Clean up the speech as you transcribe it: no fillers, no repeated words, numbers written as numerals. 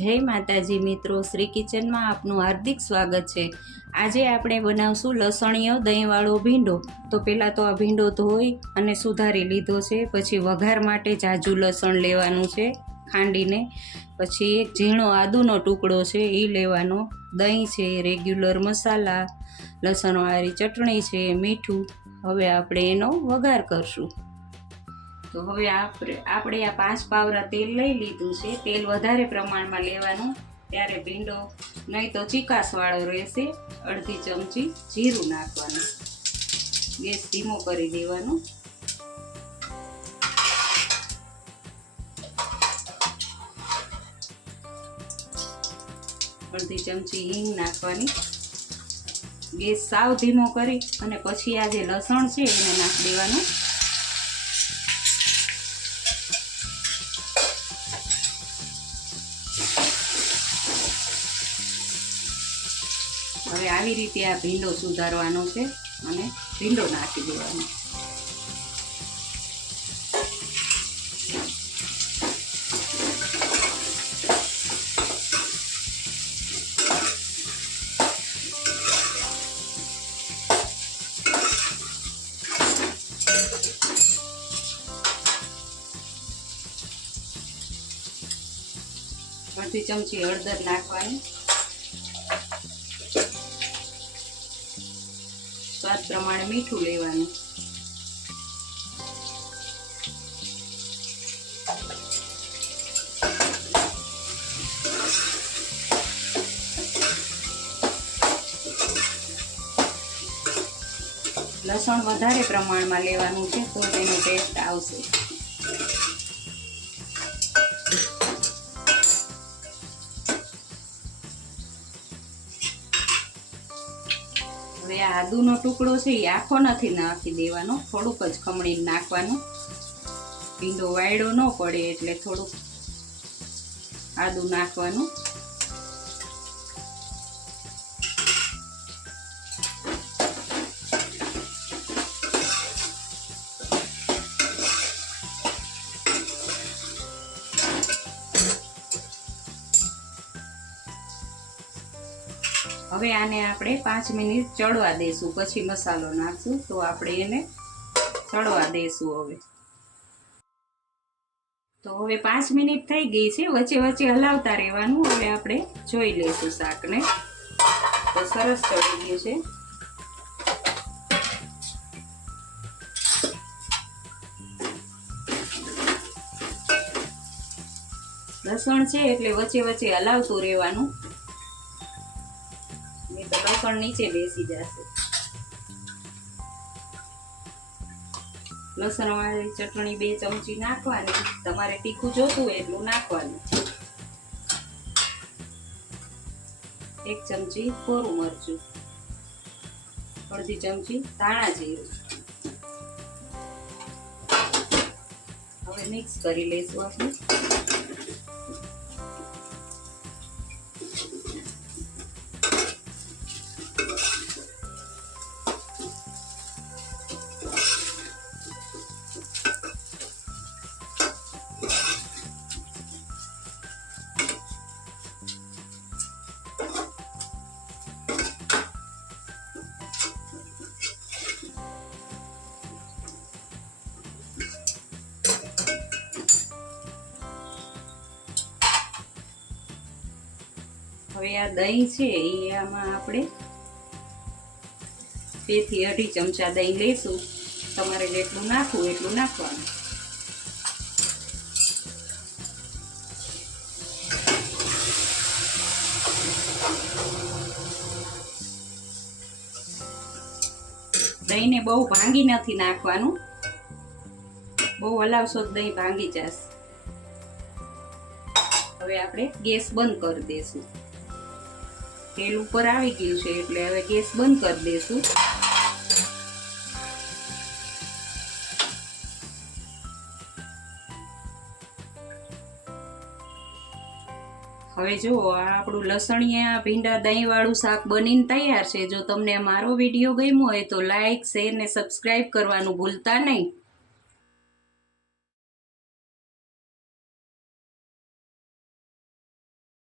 જય માતાજી મિત્રો, શ્રી કિચનમાં આપનું હાર્દિક સ્વાગત છે। આજે આપણે બનાવશું લસણીયો દહીંવાળો ભીંડો। તો પહેલાં તો આ ભીંડો ધોઈ અને સુધારી લીધો છે। પછી વઘાર માટે જાજુ લસણ લેવાનું છે ખાંડીને। પછી એક ઝીણો આદુનો ટુકડો છે એ લેવાનો, દહીં છે, રેગ્યુલર મસાલા, લસણવાળી ચટણી છે, મીઠું। હવે આપણે એનો વઘાર કરશું। તો હવે આપણે આ 5 પાવરા તેલ લઈ લીધું છે। તેલ વધારે પ્રમાણમાં લેવાનું, ત્યારે ભીંડો નહીં તો ચીકાસવાળો રહેશે। અડધી ચમચી જીરું નાખવાનું, ગેસ ધીમો કરી દેવાનું। અડધી ચમચી હિંગ નાખવાની, ગેસ સાવ ધીમો કરી અને પછી આ જે લસણ છે એને નાખી દેવાનું। હવે આવી રીતે આ ભીંડો સુધારવાનો છે અને ભીંડો નાખી દેવાનો। અડધી ચમચી હળદર નાખવાની, સ્વાદ પ્રમાણે મીઠું લેવાનું। લસણ વધારે પ્રમાણમાં લેવાનું છે તો તેનો ટેસ્ટ આવશે। હવે આ આદુનો ટુકડો છે એ આખો નથી નાખી દેવાનો, થોડુંક જ ખમણીને નાખવાનું। ભીંડો વાયડો ન પડે એટલે થોડુંક આદુ નાખવાનું। હવે આને આપણે 5 મિનિટ ચડવા દઈશું, પછી મસાલો નાખશું। તો આપણે એને ચડવા દઈશું હવે। તો હવે 5 મિનિટ થઈ ગઈ છે, વચ્ચે વચ્ચે હલાવતા રહેવાનું। હવે આપણે જોઈ લઈશું શાકને, તો સરસ ચડી ગયું છે। લસણ છે એટલે વચ્ચે વચ્ચે હલાવતું રહેવાનું, તો લસણ નીચે બેસી જશે। લસણ વાળી ચટણી 2 ચમચી નાખવાની, તમારે તીખું જોતું હોય એટલું નાખવાનું। 1 ચમચી કોરું મરચું, અડધી ચમચી ધાણા જીરું। હવે મિક્સ કરી લઈશું આપણે। હવે આ દહીં છે એ આમાં આપણે 2 થી 2.5 ચમચા દહીં લઈશું, તમારે જેટલું નાખવું એટલું નાખવાનું। દહીંને બહુ ભાંગી નથી નાખવાનું, બહુ હલાવશો તો દહીં ભાંગી જશે। હવે આપણે ગેસ બંધ કરી દઈશું। તેલ ઉપર આવી ગયું છે એટલે હવે ગેસ બંધ કરી દઈશું। હવે જુઓ, આ આપણું લસણિયા ભીંડા દહીંવાળું શાક બનીને તૈયાર છે। જો તમને મારો વિડીયો ગમ્યો હોય તો લાઈક, શેર ને સબસ્ક્રાઈબ કરવાનું ભૂલતા નહીં।